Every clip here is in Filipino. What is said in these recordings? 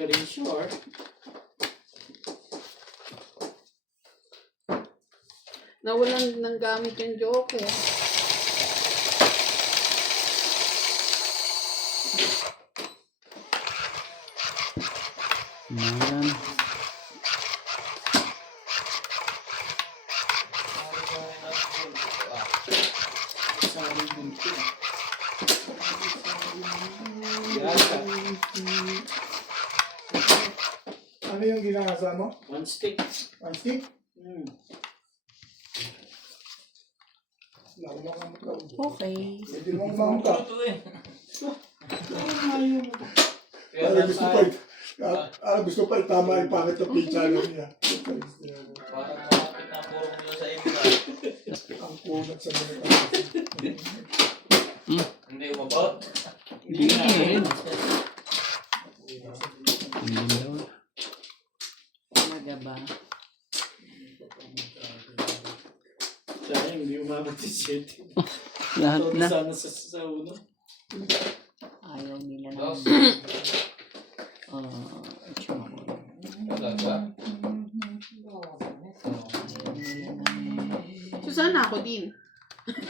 ka rin sure. Nawalan ng gamit yung Joker. Yan. Ano yung ginahasa mo? One stick. One stick? Okay. Hindi mo kumamukha. Ito eh. Gusto pa itama yung pangit na pinsala niya. Parang malapit na puro mo sa inyo. Ang kunat sa mga. Hindi umabot. Hindi na yun. Hindi daw. Talaga ba? Sayang, hindi umabot si Shetty. Lahat na. Sana sa uno. Ayaw nila na. Talaga. So, sana ako din.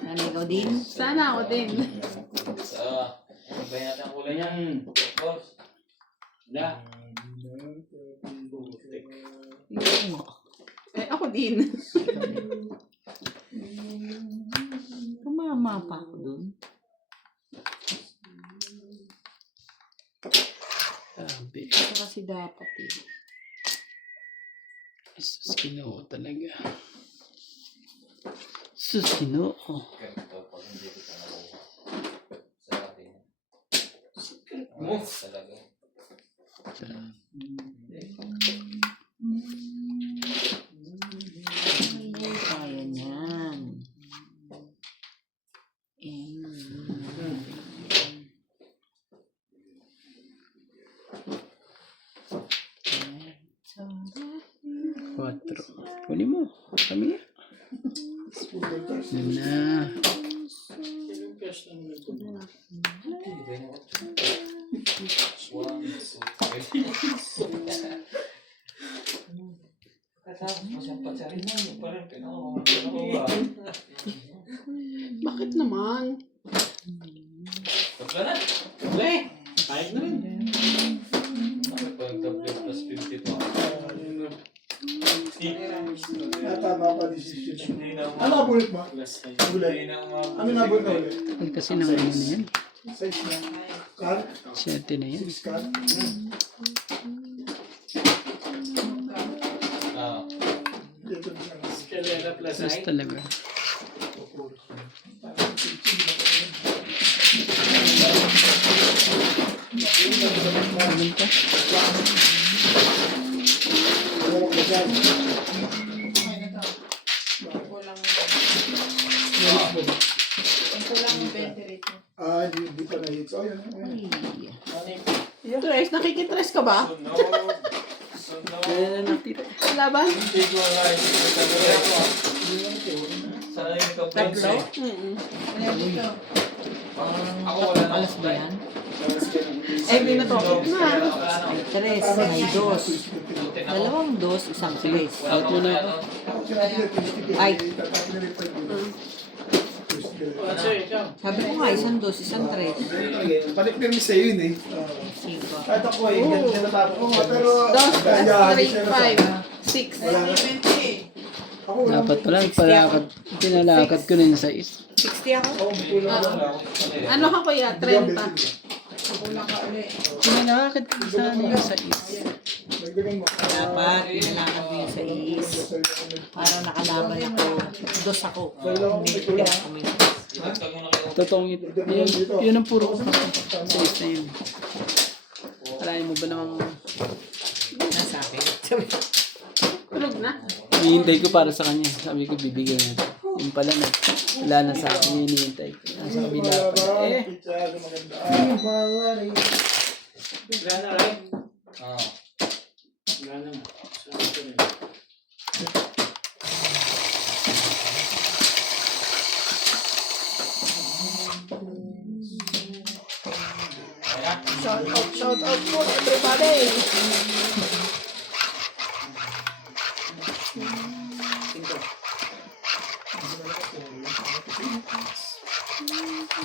Sana ikaw din? Sana ako din. So, sabayin natin ang kulay niya. Boss. Na. Hindi mo. Eh, ako din. Tumama pa ako dun. Sabi. Ito kasi dapat eh. Sus, Ginoo talaga. Sus, Ginoo. Ganito pag hindi kita nakuha. Sa atin. Move. Talaga. Ay, kaya niyan. Quatro. Kunin mo. Kami. Yun na. Yung cash na naman ito. One, two, three. Katapos masampat sa rin mo. Parang pinaka Bakit naman? Tapla na. Tapla eh. Kahit na rin. Pag tapla plus 50 pa. Natama pa decision. Hindi na Ano nabulit mo? plus Ulit. Hindi na umabot. Ano nabulit na ulit? Ay, kasi naman ano na yan. Size na. Car? 7 na yan. 6 car? Dito na lang. Escalera plus Sus 9. talaga. Ano ka? Wala ko dyan. Kulang yung 20 rito. Hindi pa na-hit. So, yun. Tres, nakikitres ka ba? Sunog. Kaya na natira. Laban? Hindi ko alam. Sana yung ikaw-friends eh. Ako wala na. Alas mo yan? Eh, hindi na to. Na. Tres, may dos. Dalawang dos, isang tres. Out mo na. Ay. Ikaw. Sabi ko nga, isang dos, isang tres. Panik-pirmi sa'yo yun eh. Cinco. Kahit ako eh, ganyan na tapos ko nga. Pero, Dos, kaya, 3, 5, 6. Wala na. Ako wala. Dapat pala, pinalakad ko na yung size. 60 ako. Ano ka kuya? 30. Pinalakad ko sa ano yung size. Dagdagan mo. Dapat, pinalakad mo yung sa is. Para nakalaban ako. Dos ako. Hindi ko kaya kami. Totoong ito. Yun ang puro ko sa size na yun. Alayin mo ba namang Nasa akin. Tulog na. hinihintay ko para sa kanya. Sabi ko bibigyan niya. Yung pala na. Wala na sa akin. Yung hinihintay ko. Nasa kabila pala. Eh. Wala na rin. Oo. Wala na. Saan ito rin? Shout out po everybody.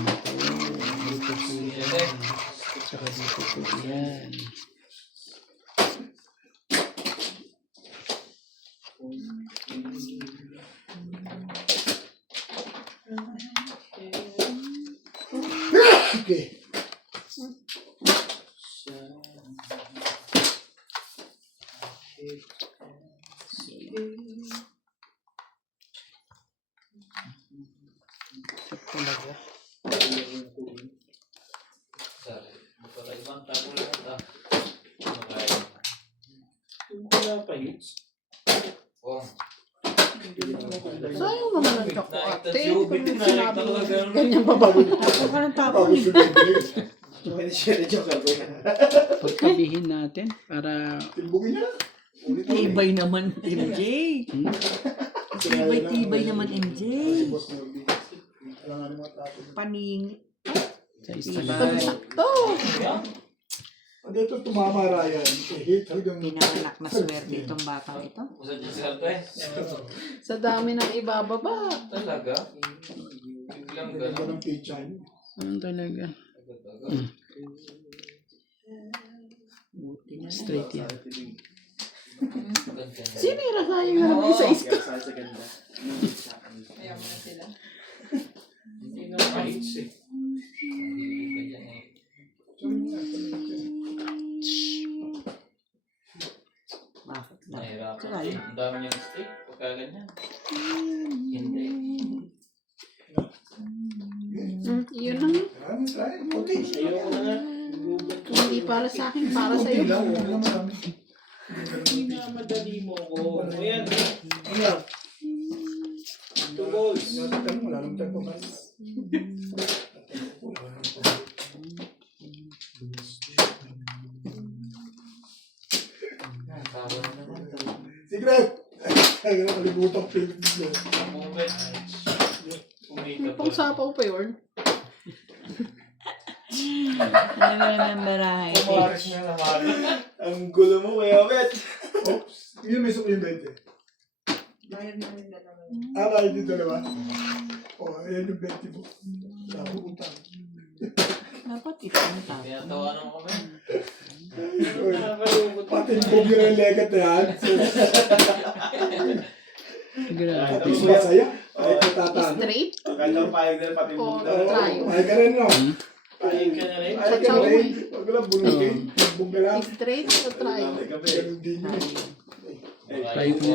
Dito po yan. Tsaka dito po yan. Okay. Ito talaga. Sorry. Baka ibang tapo lang ito. Makain. Wala pa yun. Oh. Sayang naman ang tsako ate. Bitin na rin talaga. Ganyan ba ba? Ako ka ng tapon eh. Pwede siya na joker ko. Pagtabihin natin para Timbugin niya. Ulit ulit. Tibay naman, MJ. Tibay naman, MJ. Si Boss Norby. Alam nga naman tapos. Paning. sa isa Tibay. Sakto. Dito tumama Ryan. Hit hanggang Pinanganak na swerte itong batang ito. Usan niya si Alpe. Sa dami ng ibababa. Talaga? Biglang ganda gano'n. ng pitch niya. ano talaga. Agad-agad. Buti na. Straight yan. Ganda niya. Sinira sayang na lang isa-isa. Hindi na kahits eh. Hindi ka dyan eh. Bakit na? Nahirapan. Kaya. Ang dami niyang steak. Pagka ganyan. Hindi. Yun lang. Marami try. Okay. Ayoko na nga. Hindi para sa akin, para sa Okay iyo. lang. Huwag na marami. Hindi na madali mo ko. Ayan. Ano? 2 balls. Wala nang tempo ka. Tawag na naman. Secret! Ay, nakalimutan ko yung video. Moment. May Kumita pang sapaw pa yun. Ano ba naman barahay? Pumaris na naman. Ang gulo mo, Kuya Bet. Oops. Yun may supplement eh. Bayad din dalawa. O, ayan yung 20 mo. Napupunta. Dapat ito ang tapon. Tinatawanan mo kami. Pati yung bog yun ang legat na yan. Grabe. Pati yung masaya. Ay, natatalo. Straight Kanyang payag na pati o bog try. Payag ka rin, no? Payag ka na rin. Payag ka rin. Huwag ka lang bulugin. Bog ka lang. Straight o try. Ganun din yun. Payag mo.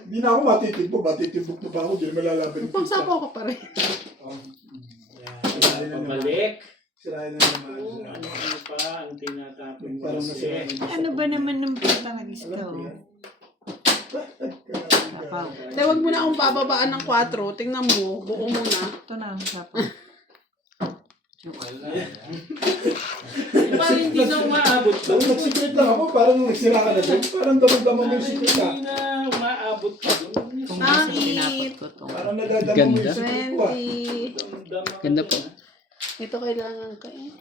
Hindi na ako matitimbog. Matitimbog pa ba ako? Hindi na malalaban yung Pang pizza. sapaw ka pa rin. Pabalik. Sirayan na naman. Ano pa ang tinatapon mo Parang kasi? nasira. Ano ba naman ng pita na ikaw? Sapaw. Kaya wag mo na akong bababaan ng 4. Tingnan mo, buo mo na. Ito na ang sapaw. Parang hindi na umaabot ba? Parang nagsikret lang ako. Parang nagsira ka na doon. Parang damang-damang mo yung sikret ka. Hindi na umaabot ka doon. Kung Ang gusto tinapot ko to. Parang nadadama mo Ganda. yung sikret ko ah. 20. Ganda po. Ito kailangan ko eh.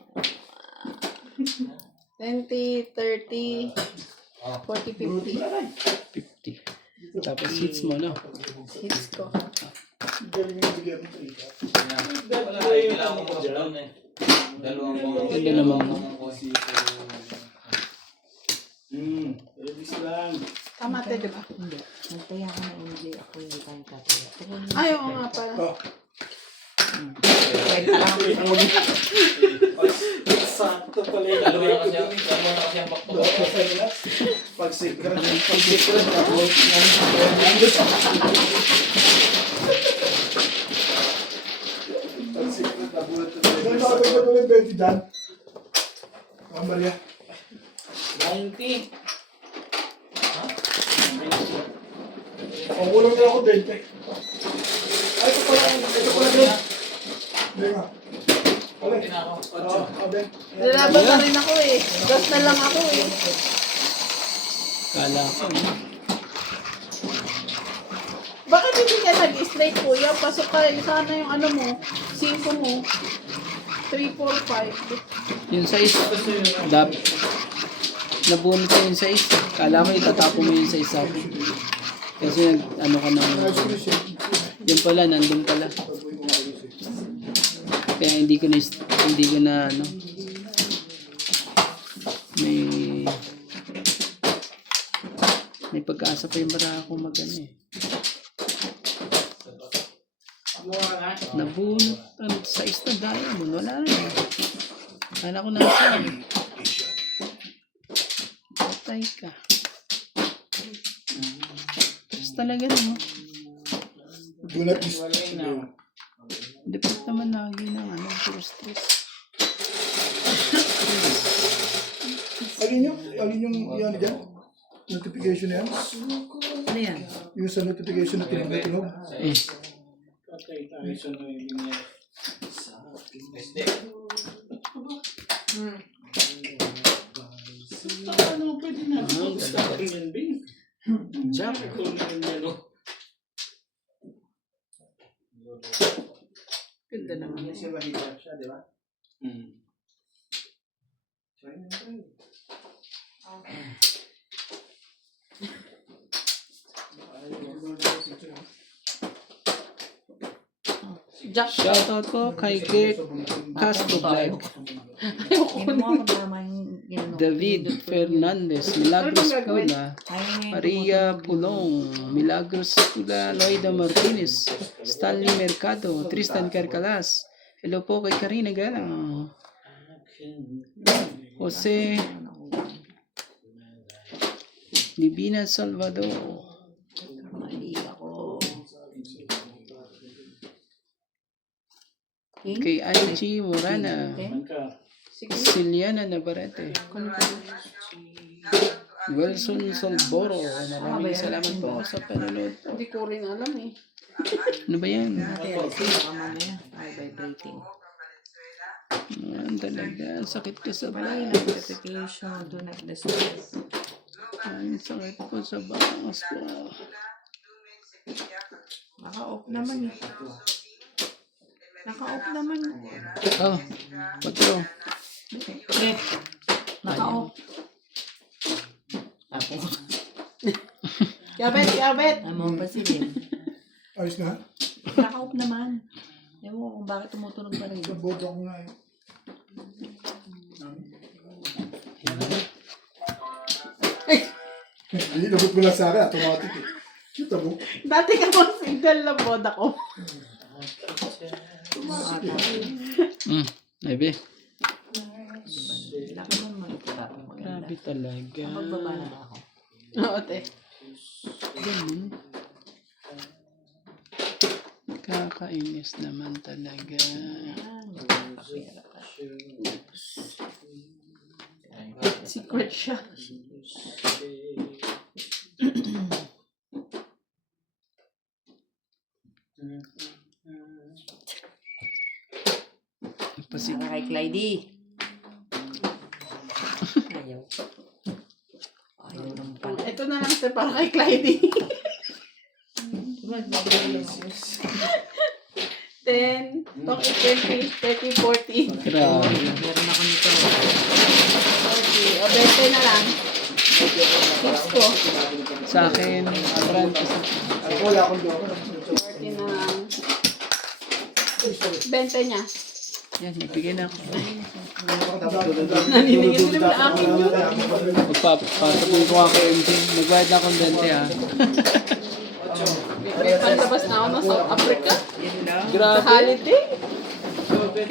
20, 30, 40, 50. 50. Tapos hits mo, no? Hits ko. Galing yung bigyan mo ito. Wala, kailangan ko mag-down eh. Dalawang bongong. Ganda naman. Release lang. Tama tayo, di ba? Hindi. Nagtaya ka na MJ. Ako hindi tayo tataya. Ay, oo nga pala. Oh, Kwenta lang ako yung ulit. Sakto pala yun. Dalawa na kasi ang bakto. pag secret. Pag secret. Pag secret. Nabulat na tayo. Dahil bakit ka tuloy 20 dan? Ah, Maria. 90. O, kulang na ako 20. Ay, ito pala. Ito pala doon. Hindi nga. Okay na ako. Oo, abe. Nilaban na rin ako eh. Gas na lang ako eh. Kala ko, no? Bakit hindi ka nag-straight kuya? Pasok ka sana yung ano mo, 5 mo. 3, 4, 5. Yung size, nabunot ko yung size. Kala mo itatapon mo yung size sa akin. Kasi ano ka ng... Yung pala, nandun pala. Kaya hindi ko na ano. May pagkaasa pa yung bata ako mag-ano eh. Nabunot ang size na diamond. Wala na. Kala ko nasa. Patay ka. Tapos talaga naman. Do not miss. Dapat naman lagi ng ano, puro stress. Alin yung yan dyan? Notification yan? Ano yan? Yung sa notification na tunog na tunog. SD. Jack. Ganda naman. Jack. Shoutout ko kay Kate Castro Vlog. Hindi mo ako tama yung David Fernandez, Milagros Pula, Maria Pulong, Milagros Pula, Loida Martinez, Stanley Mercado, Tristan Carcalas. Hello po kay Karina Galang. Jose Libina Salvador. Mali ako. Kay Angie Morana. Siliana Navarrete. Wilson Solboro. Maraming salamat po sa panonood po. Hindi ko rin alam eh. Ano ba yan? Baka mamaya. Ay, vibrating. Talaga. Sakit ko sa Wala yung bangas. notification. Do not disturb. Ang sakit ko sa bangas ko. Naka-off naman eh. Naka-off naman. Oh, patro. Eh, naka-off. Ako. Yabet! Ano pa sila? Ayos na? Naka-off naman. Ewan ko kung bakit tumutunog pa rin. Naboto ako nga eh. Hindi, nabot mo lang sa akin. Automatic eh. Kita mo? Dati ka pang single na bod ako. Ebe. Laki naman ito. Grabe talaga. Magbaba na ba ako? Oo, te. Ganun. Kakainis naman talaga. Nakapira ka. Secret siya. Para kay Clyde. Ayaw. Ayaw lang pala. Ito na lang sa para kay Clyde. 10, 20, 30, 40. Grabe. Meron ako nito. 40. O, 20 na lang. 6 ko. Sa akin, Atlantis. Ako wala akong joke. 40 na lang. 20 niya. Yan, ibigay na ako. Naniningin din naman akin yun. Magpapatuloy ko nga kay MJ. Nagbayad na akong 20 ha. May palabas na ako ng South Africa. Sa Grabe. holiday.